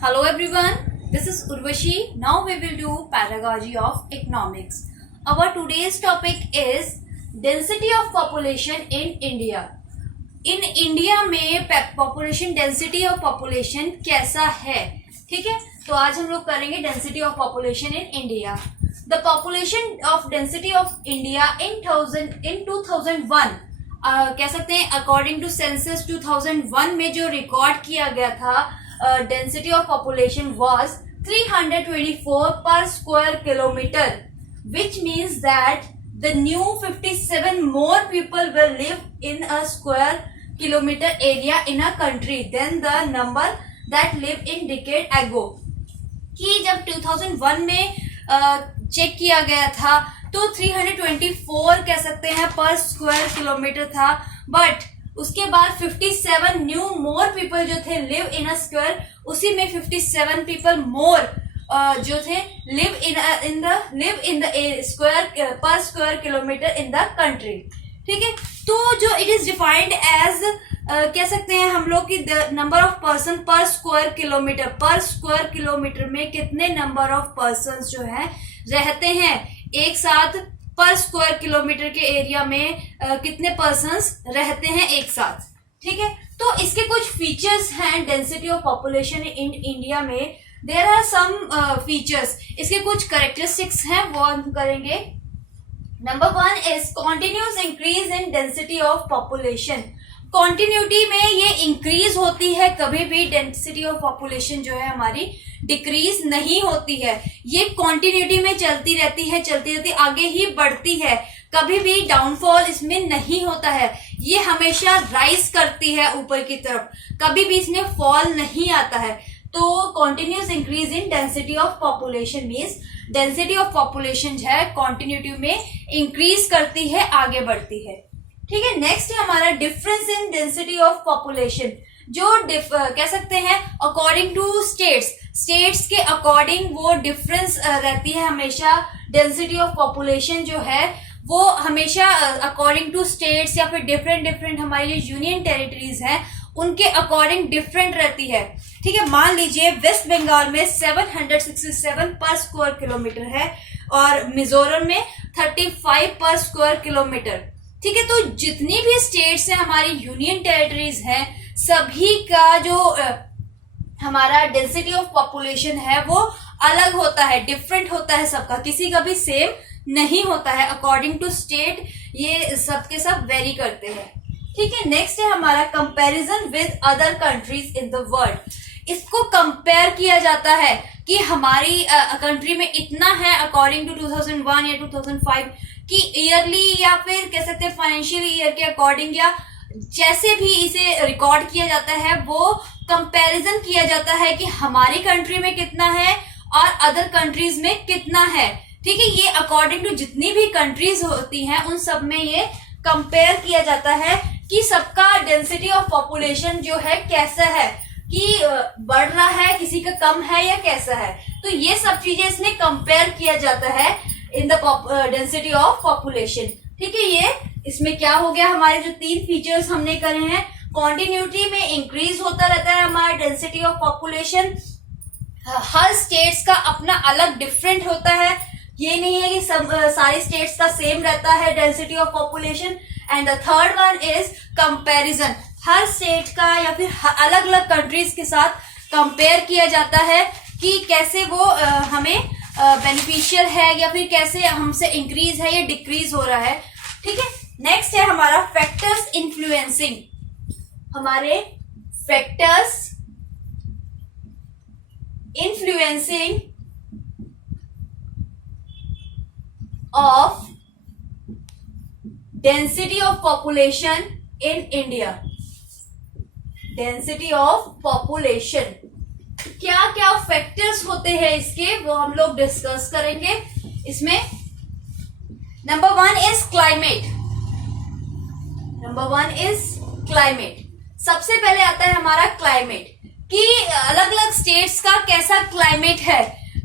Hello everyone, this is Urvashi. Now we will do pedagogy of economics. Our today's topic is density of population in India. In India में population density of population कैसा है, ठीक है? तो आज हम लोग करेंगे density of population in India. The population of density of India in 2001 कह सकते हैं अकॉर्डिंग टू सेंसस 2001 में जो रिकॉर्ड किया गया था density of population was 324 per square kilometre, which means that the new 57 more people will live in a square kilometre area in a country than the number that live in decade ago. कि जब 2001 में check किया गया था तो 324 कह सकते हैं पर स्क्वायर किलोमीटर था, बट उसके बाद 57 न्यू मोर पीपल जो थे लिव इन अ स्क्वायर, उसी में 57 पीपल मोर जो थे लिव इन द स्क्वायर पर square kilometre in the country. ठीक है, तो जो इट इज डिफाइंड एज कह सकते हैं हम लोग की नंबर ऑफ पर्सन पर स्क्वायर किलोमीटर में कितने नंबर ऑफ पर्सन जो है रहते हैं एक साथ पर स्क्वायर किलोमीटर के एरिया में कितने पर्सन्स रहते हैं एक साथ. ठीक है, तो इसके कुछ फीचर्स हैं density of population in India में. देयर आर सम फीचर्स, इसके कुछ कैरेक्टरिस्टिक्स हैं वो हम करेंगे. Number 1 is continuous increase in density of population. Continuity में ये इंक्रीज होती है, कभी भी डेंसिटी ऑफ पॉपुलेशन जो है हमारी डिक्रीज नहीं होती है. ये कॉन्टिन्यूटी में चलती रहती आगे ही बढ़ती है, कभी भी डाउनफॉल इसमें नहीं होता है. ये हमेशा राइज करती है ऊपर की तरफ, कभी भी इसमें फॉल नहीं आता है. तो continuous increase in density of population means density of population जो है कॉन्टिन्यूटी में इंक्रीज करती है, आगे बढ़ती है. ठीक है, नेक्स्ट है हमारा difference in density of population. जो कह सकते हैं अकॉर्डिंग टू स्टेट्स के अकॉर्डिंग वो डिफरेंस रहती है हमेशा. डेंसिटी ऑफ पॉपुलेशन जो है वो हमेशा अकॉर्डिंग टू स्टेट्स या फिर डिफरेंट हमारी जो यूनियन टेरिटरीज हैं उनके अकॉर्डिंग डिफरेंट रहती है. ठीक है, मान लीजिए वेस्ट बंगाल में 767 पर स्क्वायर किलोमीटर है और मिजोरम में 35 पर स्क्वायर किलोमीटर. ठीक है, तो जितनी भी स्टेट्स हैं हमारी यूनियन टेरिटरीज हैं सभी का जो हमारा डेंसिटी ऑफ पॉपुलेशन है वो अलग होता है, डिफरेंट होता है सबका, किसी का भी सेम नहीं होता है. अकॉर्डिंग टू स्टेट ये सबके सब वेरी करते हैं. ठीक है, नेक्स्ट है हमारा comparison with other countries in the world. इसको कंपेयर किया जाता है कि हमारी कंट्री में इतना है अकॉर्डिंग टू 2001 या 2005 कि ईयरली या फिर कह सकते हैं फाइनेंशियल ईयर के अकॉर्डिंग या जैसे भी इसे रिकॉर्ड किया जाता है वो कंपैरिजन किया जाता है कि हमारी कंट्री में कितना है और अदर कंट्रीज में कितना है. ठीक है, ये अकॉर्डिंग टू जितनी भी कंट्रीज होती हैं उन सब में ये कंपेयर किया जाता है कि सबका डेंसिटी ऑफ पॉपुलेशन जो है कैसा है, कि बढ़ रहा है, किसी का कम है या कैसा है. तो ये सब चीजें इसमें कंपेयर किया जाता है in the density of population. ठीक है, ये इसमें क्या हो गया, हमारे जो 3 फीचर्स हमने करे हैं, कॉन्टिन्यूटी में इंक्रीज होता रहता है हमारा density of population, her states का अपना अलग डिफरेंट होता है, ये नहीं है कि सब सारी स्टेट्स का सेम रहता है density of population. And the third one is comparison, her state का या फिर अलग अलग कंट्रीज के साथ कंपेयर किया जाता है कि कैसे वो हमें बेनिफिशियल है या फिर कैसे हमसे इंक्रीज है या डिक्रीज हो रहा है. ठीक है, नेक्स्ट है हमारा फैक्टर्स इन्फ्लुएंसिंग. हमारे factors influencing of density of population in India. Density of population, क्या क्या फैक्टर्स होते हैं इसके वो हम लोग डिस्कस करेंगे. इसमें नंबर 1 इज क्लाइमेट. सबसे पहले आता है हमारा क्लाइमेट, कि अलग अलग स्टेट्स का कैसा क्लाइमेट है.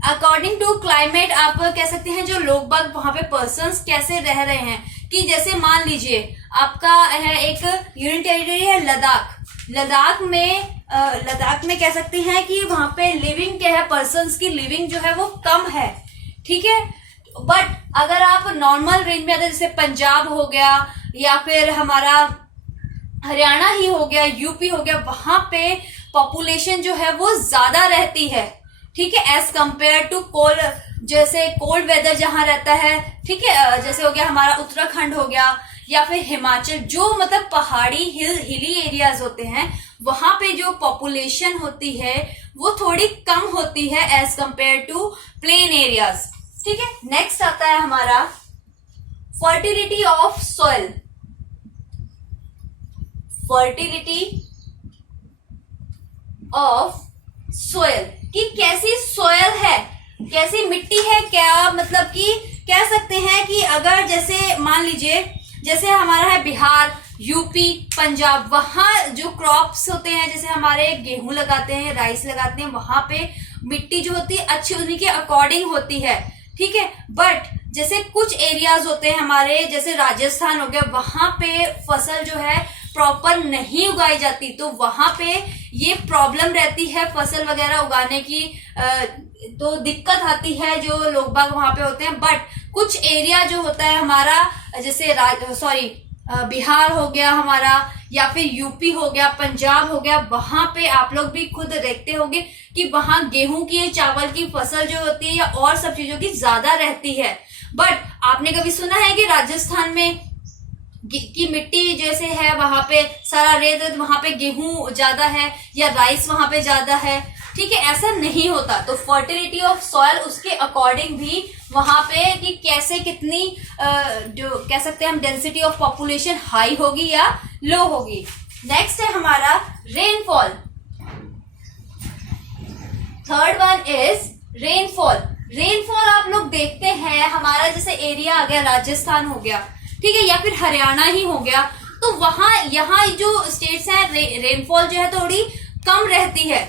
अकॉर्डिंग टू क्लाइमेट आप कह सकते हैं जो लोग बाग वहां पे पर्सन्स कैसे रह रहे हैं. कि जैसे मान लीजिए आपका है एक यूनियन टेरिटरी है लद्दाख में लद्दाख में कह सकते हैं कि वहां पे लिविंग क्या है, पर्सन्स की लिविंग जो है वो कम है, ठीक है। बट अगर आप नॉर्मल रेंज में, जैसे पंजाब हो गया या फिर हमारा हरियाणा ही हो गया, यूपी हो गया, वहां पे पॉपुलेशन जो है वो ज्यादा रहती है, ठीक है, एज कंपेयर टू कोल्ड, जैसे कोल्ड वेदर जहां रहता है, ठीक है, जैसे हो गया हमारा उत्तराखंड हो गया या फिर हिमाचल, जो मतलब पहाड़ी हिली एरियाज होते हैं, वहां पे जो पॉपुलेशन होती है वो थोड़ी कम होती है as compare to plain areas, ठीक है। नेक्स्ट आता है हमारा fertility of soil. Fertility of soil कि कैसी सॉइल है, कैसी मिट्टी है, क्या मतलब कि कह सकते हैं कि अगर जैसे मान लीजिए जैसे हमारा है बिहार, यूपी, पंजाब, वहां जो क्रॉप्स होते हैं, जैसे हमारे गेहूं लगाते हैं, राइस लगाते हैं, वहां पे मिट्टी जो होती है अच्छी उन्हीं के अकॉर्डिंग होती है, ठीक है। बट जैसे कुछ एरियाज होते हैं हमारे, जैसे राजस्थान हो गया, वहां पे फसल जो है प्रॉपर नहीं उगाई जाती, तो वहां पे ये प्रॉब्लम रहती है फसल वगैरह उगाने की, तो दिक्कत आती है जो लोग बाग वहां पे होते हैं। बट कुछ एरिया जो होता है हमारा, जैसे बिहार हो गया हमारा, या फिर यूपी हो गया, पंजाब हो गया, वहां पे आप लोग भी खुद देखते होंगे कि वहां गेहूं की, चावल की फसल जो होती है या और सब चीजों की ज्यादा रहती है। बट आपने कभी सुना है कि राजस्थान में की मिट्टी जैसे है वहां पे सारा रेत, वहां पे गेहूं ज्यादा है या राइस वहां पे ज्यादा है, ठीक है, ऐसा नहीं होता। तो फर्टिलिटी ऑफ सॉइल उसके अकॉर्डिंग भी वहां पे कि कैसे कितनी जो कह सकते हैं हम डेंसिटी ऑफ पॉपुलेशन हाई होगी या लो होगी। नेक्स्ट है हमारा rainfall. Third one is rainfall. Rainfall आप लोग देखते हैं हमारा जैसे एरिया आ गया राजस्थान हो गया, ठीक है, या फिर हरियाणा ही हो गया, तो वहां यहाँ जो स्टेट्स हैं रेनफॉल जो है थोड़ी कम रहती है,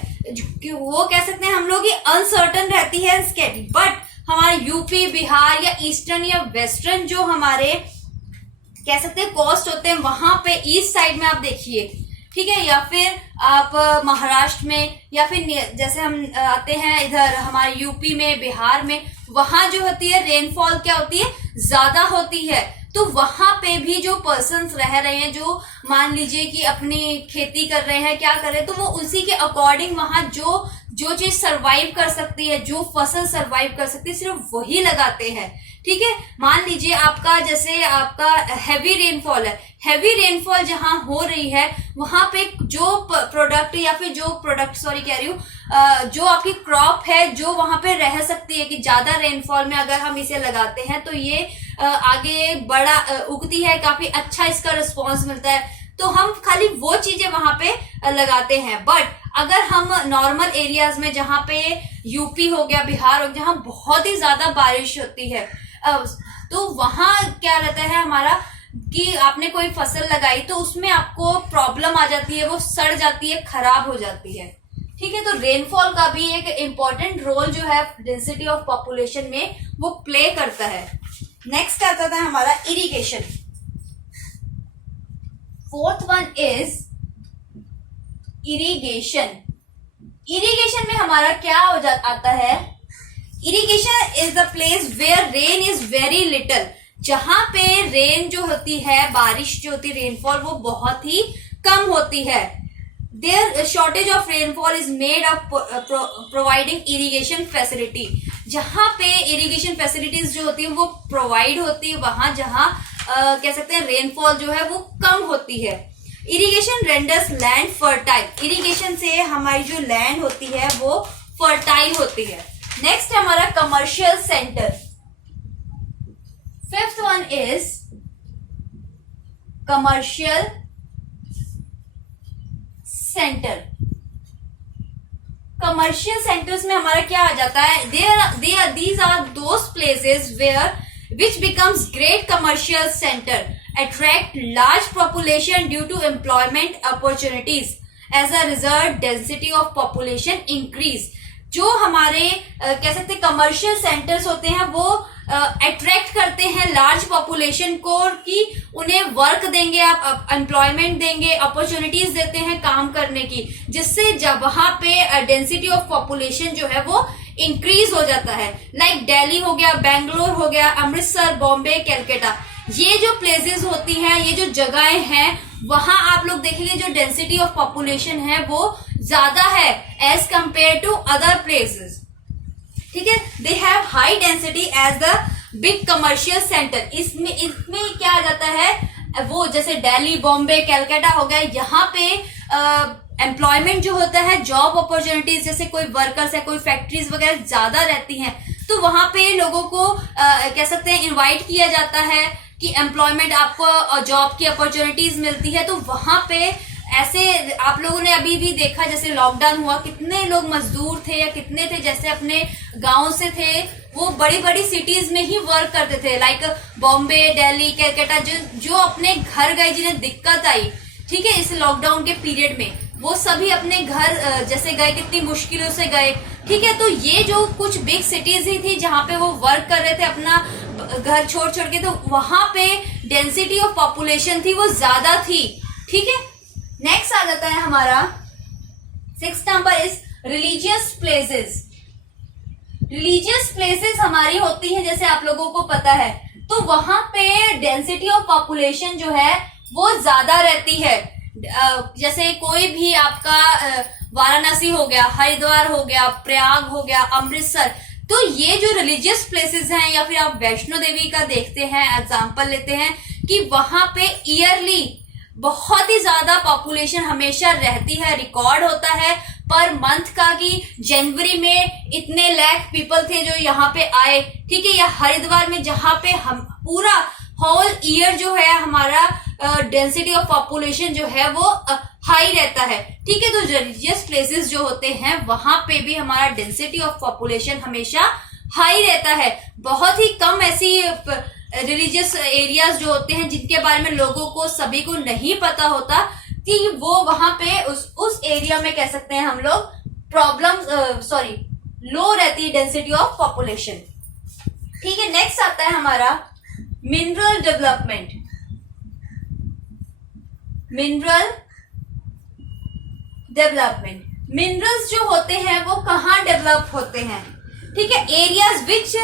वो कह सकते हैं हम लोग अनसर्टन रहती है स्केटिंग। बट हमारे यूपी, बिहार या ईस्टर्न या वेस्टर्न जो हमारे कह सकते हैं कोस्ट होते हैं, वहां पे ईस्ट साइड में आप देखिए, ठीक है, या फिर आप महाराष्ट्र में, या फिर जैसे हम आते हैं इधर हमारे यूपी में, बिहार में, वहां जो होती है रेनफॉल क्या होती है, ज्यादा होती है। तो वहां पे भी जो पर्सन्स रह रहे हैं, जो मान लीजिए कि अपनी खेती कर रहे हैं, क्या कर रहे हैं, तो वो उसी के अकॉर्डिंग वहां जो चीज सरवाइव कर सकती है, जो फसल सरवाइव कर सकती है, सिर्फ वही लगाते हैं, ठीक है। मान लीजिए आपका जैसे आपका हैवी रेनफॉल है, हैवी रेनफॉल जहां हो रही है वहां पे जो प्रोडक्ट या फिर जो प्रोडक्ट सॉरी कह रही हूँ, जो आपकी क्रॉप है जो वहां पे रह सकती है कि ज्यादा रेनफॉल में अगर हम इसे लगाते हैं तो ये आगे बड़ा उगती है, काफी अच्छा इसका रिस्पॉन्स मिलता है, तो हम खाली वो चीजें वहां पे लगाते हैं। बट अगर हम नॉर्मल एरियाज में जहां पे यूपी हो गया, बिहार हो गया, जहां बहुत ही ज्यादा बारिश होती है, तो वहां क्या रहता है हमारा कि आपने कोई फसल लगाई तो उसमें आपको प्रॉब्लम आ जाती है, वो सड़ जाती है, खराब हो जाती है, ठीक है। तो रेनफॉल का भी एक इम्पोर्टेंट रोल जो है डेंसिटी ऑफ पॉपुलेशन में वो प्ले करता है। नेक्स्ट आता था हमारा irrigation. Fourth one is irrigation. Irrigation में हमारा क्या हो आता है, irrigation is the place where rain is very little, जहां पे रेन जो होती है, बारिश जो होती है, रेनफॉल वो बहुत ही कम होती है। There shortage of rainfall is made of providing irrigation facility, जहां पे इरिगेशन फैसिलिटीज जो होती है वो प्रोवाइड होती है वहां जहां कह सकते हैं रेनफॉल जो है वो कम होती है। Irrigation renders land fertile, irrigation से हमारी जो लैंड होती है वो फर्टाइल होती है। नेक्स्ट हमारा commercial centre. Fifth one is commercial centre. Commercial centres में हमारा क्या आ जाता है, these are those places where which becomes great commercial center, attract large population due to employment opportunities, as a result density of population increase। जो हमारे कह सकते हैं कमर्शियल सेंटर्स होते हैं वो अट्रैक्ट करते हैं लार्ज पॉपुलेशन को कि उन्हें वर्क देंगे, आप एम्प्लॉयमेंट देंगे, अपॉर्चुनिटीज देते हैं काम करने की, जिससे जब वहां पे डेंसिटी ऑफ पॉपुलेशन जो है वो इंक्रीज हो जाता है। लाइक दिल्ली हो गया, बेंगलोर हो गया, अमृतसर, बॉम्बे, कलकत्ता, ये जो प्लेसेस होती हैं, ये जो जगहें हैं, वहां आप लोग देखेंगे जो डेंसिटी ऑफ पॉपुलेशन है वो ज्यादा है as compare to other places. ठीक है, they have high density as the big commercial centre. इसमें क्या आ जाता है, वो जैसे दिल्ली, बॉम्बे, कलकत्ता हो गया, यहाँ पे एम्प्लॉयमेंट जो होता है, जॉब अपॉर्चुनिटीज, जैसे कोई वर्कर्स है, कोई फैक्ट्रीज वगैरह ज्यादा रहती हैं, तो वहां पे लोगों को कह सकते हैं इनवाइट किया जाता है कि एम्प्लॉयमेंट, आपको जॉब की अपॉर्चुनिटीज मिलती है। तो वहां पे ऐसे आप लोगों ने अभी भी देखा, जैसे लॉकडाउन हुआ, कितने लोग मजदूर थे या कितने थे जैसे अपने गांव से थे, वो बड़ी बड़ी सिटीज में ही वर्क करते थे, लाइक बॉम्बे, दिल्ली, कलकत्ता, जो अपने घर गए, जिन्हें दिक्कत आई, ठीक है, इस लॉकडाउन के पीरियड में, वो सभी अपने घर जैसे गए, कितनी मुश्किलों से गए। ठीक है, तो ये जो कुछ बिग सिटीज ही थी जहां पे वो वर्क कर रहे थे अपना घर छोड़ छोड़ के, तो वहां पे डेंसिटी ऑफ पॉपुलेशन थी वो ज्यादा थी। ठीक है, नेक्स्ट आ जाता है हमारा 6th number is religious places. Religious places हमारी होती है, जैसे आप लोगों को पता है, तो वहां पे डेंसिटी ऑफ पॉपुलेशन जो है वो ज्यादा रहती है। जैसे कोई भी आपका वाराणसी हो गया, हरिद्वार हो गया, प्रयाग हो गया, अमृतसर, तो ये जो रिलीजियस प्लेसेस हैं, या फिर आप वैष्णो देवी का देखते हैं, एग्जांपल लेते हैं कि वहां पे ईयरली बहुत ही ज्यादा पॉपुलेशन हमेशा रहती है, रिकॉर्ड होता है पर मंथ का कि जनवरी में इतने लाख पीपल थे जो यहाँ पे आए। ठीक है, या हरिद्वार में जहां पे हम पूरा होल ईयर जो है हमारा डेंसिटी ऑफ पॉपुलेशन जो है वो हाई रहता है। ठीक है, तो रिलीजियस प्लेसेस जो होते हैं वहां पे भी हमारा डेंसिटी ऑफ पॉपुलेशन हमेशा हाई रहता है। बहुत ही कम ऐसी रिलीजियस एरियाज जो होते हैं जिनके बारे में लोगों को, सभी को नहीं पता होता कि वो वहां पे उस एरिया में कह सकते हैं हम लोग लो रहती है डेंसिटी ऑफ पॉपुलेशन। ठीक है, नेक्स्ट आता है हमारा mineral development. Mineral development, minerals जो होते हैं वो कहाँ डेवलप होते हैं? ठीक है, areas which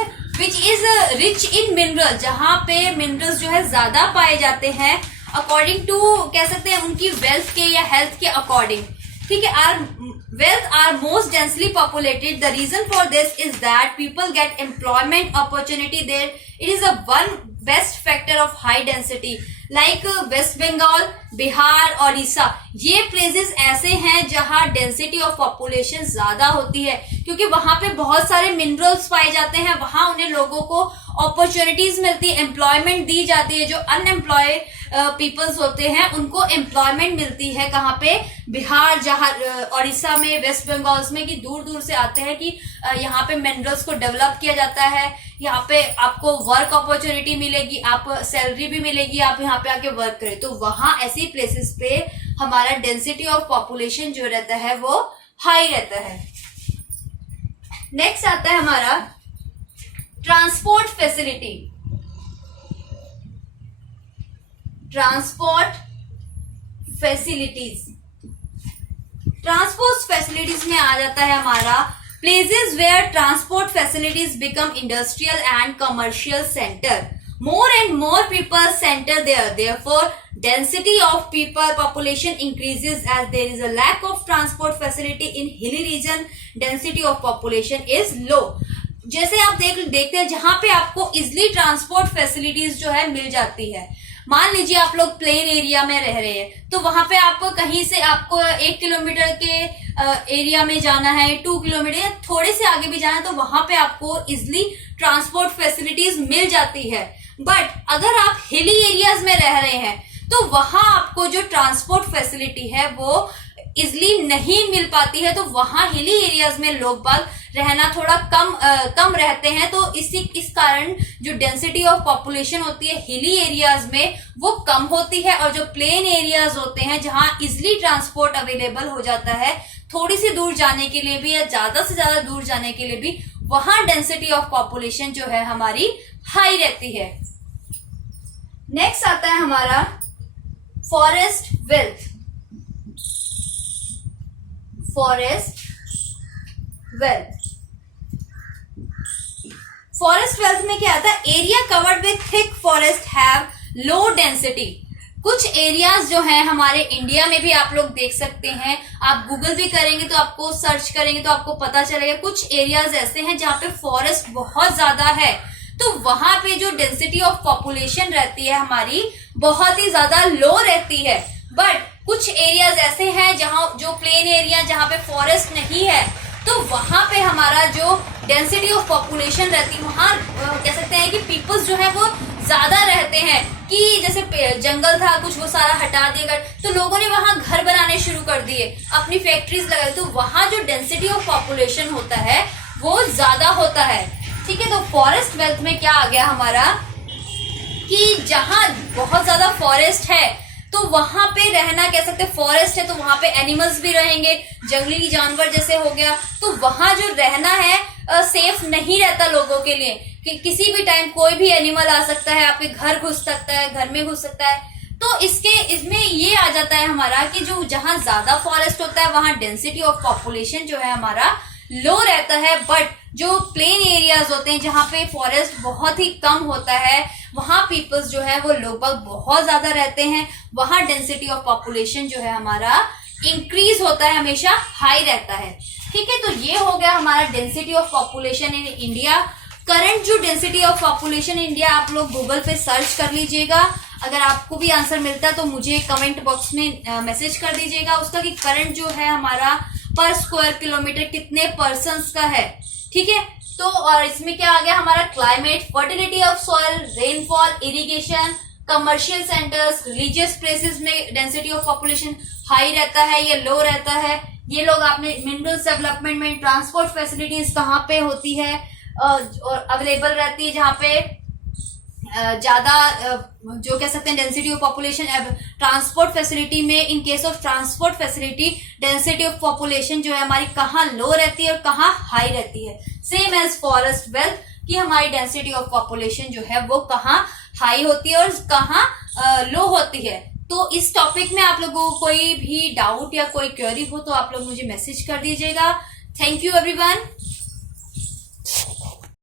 is rich in mineral, जहां पे मिनरल्स जो है ज्यादा पाए जाते हैं अकॉर्डिंग टू, कह सकते हैं उनकी वेल्थ के या हेल्थ के अकॉर्डिंग। ठीक है, are wealth are most densely populated. The reason for this is that people get employment opportunity there. It is a one best factor of high density. Like West Bengal, Bihar, Odisha, ये places ऐसे हैं जहां density of population ज्यादा होती है, क्योंकि वहां पे बहुत सारे मिनरल्स पाए जाते हैं, वहां उन्हें लोगों को अपॉर्चुनिटीज मिलती है, एम्प्लॉयमेंट दी जाती है। जो अनएम्प्लॉय पीपल्स होते हैं उनको एम्प्लॉयमेंट मिलती है कहाँ पे? बिहार, जहाँ ओडिशा में, वेस्ट बंगाल में, कि दूर दूर से आते हैं कि यहाँ पे मिनरल्स को डेवलप किया जाता है, यहाँ पे आपको वर्क अपॉर्चुनिटी मिलेगी, आप सैलरी भी मिलेगी, आप यहाँ पे आके वर्क करें। तो वहां ऐसी प्लेसेस पे हमारा डेंसिटी ऑफ पॉपुलेशन जो रहता है वो हाई रहता है। नेक्स्ट आता है हमारा transport facility. Transport facilities, transport facilities में आ जाता है हमारा places where transport facilities become industrial and commercial center. More and more people center there. Therefore, density of people population increases as there is a lack of transport facility in hilly region. Density of population is low. जैसे आप देखते हैं जहां पे आपको easily transport facilities जो है मिल जाती है। मान लीजिए आप लोग प्लेन एरिया में रह रहे हैं, तो वहां पे आपको कहीं से आपको 1 किलोमीटर के एरिया में जाना है, 2 किलोमीटर या थोड़े से आगे भी जाना है, तो वहां पे आपको इजिली ट्रांसपोर्ट फैसिलिटीज मिल जाती है। बट अगर आप हिली एरियाज में रह रहे हैं तो वहां आपको जो ट्रांसपोर्ट फैसिलिटी है वो इजिली नहीं मिल पाती है। तो वहां हिली एरियाज में लोग बाग रहना थोड़ा कम रहते हैं, तो इस कारण जो डेंसिटी ऑफ पॉपुलेशन होती है हिली एरियाज में वो कम होती है। और जो प्लेन एरियाज होते हैं जहां इजिली ट्रांसपोर्ट अवेलेबल हो जाता है, थोड़ी सी दूर जाने के लिए भी या ज्यादा से ज्यादा दूर जाने के लिए भी, वहां डेंसिटी ऑफ पॉपुलेशन जो है हमारी हाई रहती है। नेक्स्ट आता है हमारा forest wealth. Forest wealth, forest wealth में क्या आता है, area covered with thick forest have low density. कुछ एरियाज जो हैं हमारे इंडिया में भी आप लोग देख सकते हैं, आप गूगल भी करेंगे तो आपको सर्च करेंगे तो आपको पता चलेगा, कुछ एरियाज ऐसे हैं जहाँ पे फॉरेस्ट बहुत ज्यादा है, तो वहां पे जो डेंसिटी ऑफ पॉपुलेशन रहती है हमारी बहुत ही ज्यादा लो रहती है। बट कुछ एरियाज ऐसे हैं जहाँ जो प्लेन एरिया जहाँ पे फॉरेस्ट नहीं है, तो वहां पे हमारा जो डेंसिटी ऑफ पॉपुलेशन रहती है, वहां कह सकते हैं कि पीपल्स जो है वो ज्यादा रहते हैं, कि जैसे जंगल था कुछ वो सारा हटा दिया गया, तो लोगों ने वहां घर बनाने शुरू कर दिए, अपनी फैक्ट्रीज लगाई, तो वहां जो डेंसिटी ऑफ पॉपुलेशन होता है वो ज्यादा होता है। ठीक है, तो फॉरेस्ट वेल्थ में क्या आ गया हमारा कि जहां बहुत ज्यादा फॉरेस्ट है तो वहां पे रहना, कह सकते हैं फॉरेस्ट है तो वहां पे एनिमल्स भी रहेंगे, जंगली जानवर जैसे हो गया, तो वहां जो रहना है सेफ नहीं रहता लोगों के लिए, कि किसी भी टाइम कोई भी एनिमल आ सकता है, आपके घर घुस सकता है, घर में घुस सकता है। तो इसमें ये आ जाता है हमारा कि जो जहां ज्यादा फॉरेस्ट होता है वहां डेंसिटी ऑफ पॉपुलेशन जो है हमारा लो रहता है, बट जो प्लेन एरियाज होते हैं जहाँ पे फॉरेस्ट बहुत ही कम होता है, वहां पीपल्स जो है वो लोग बहुत ज्यादा रहते हैं, वहां डेंसिटी ऑफ पॉपुलेशन जो है हमारा इंक्रीज होता है, हमेशा हाई रहता है। ठीक है, तो ये हो गया हमारा density of population in India. Current जो density of population in India आप लोग गूगल पे सर्च कर लीजिएगा, अगर आपको भी आंसर मिलता है तो मुझे कमेंट बॉक्स में मैसेज कर दीजिएगा उसका, कि करंट जो है हमारा पर स्क्वायर किलोमीटर कितने पर्सन्स का है। ठीक है, तो और इसमें क्या आ गया हमारा climate, fertility of soil, rainfall, irrigation, commercial centres, religious places में डेंसिटी ऑफ पॉपुलेशन हाई रहता है या लो रहता है, ये लोग आपने मिनरल्स डेवलपमेंट में, ट्रांसपोर्ट फैसिलिटीज कहाँ पे होती है और अवेलेबल रहती है, जहाँ पे ज्यादा जो कह सकते हैं density of population, transport facility में, in case of transport facility density of population जो है हमारी कहाँ लो रहती है और कहाँ हाई रहती है। सेम एज फॉरेस्ट वेल्थ कि हमारी डेंसिटी ऑफ पॉपुलेशन जो है वो कहाँ हाई होती है और कहाँ लो होती है। तो इस टॉपिक में आप लोगों को कोई भी डाउट या कोई क्वेरी हो तो आप लोग मुझे मैसेज कर दीजिएगा। Thank you everyone.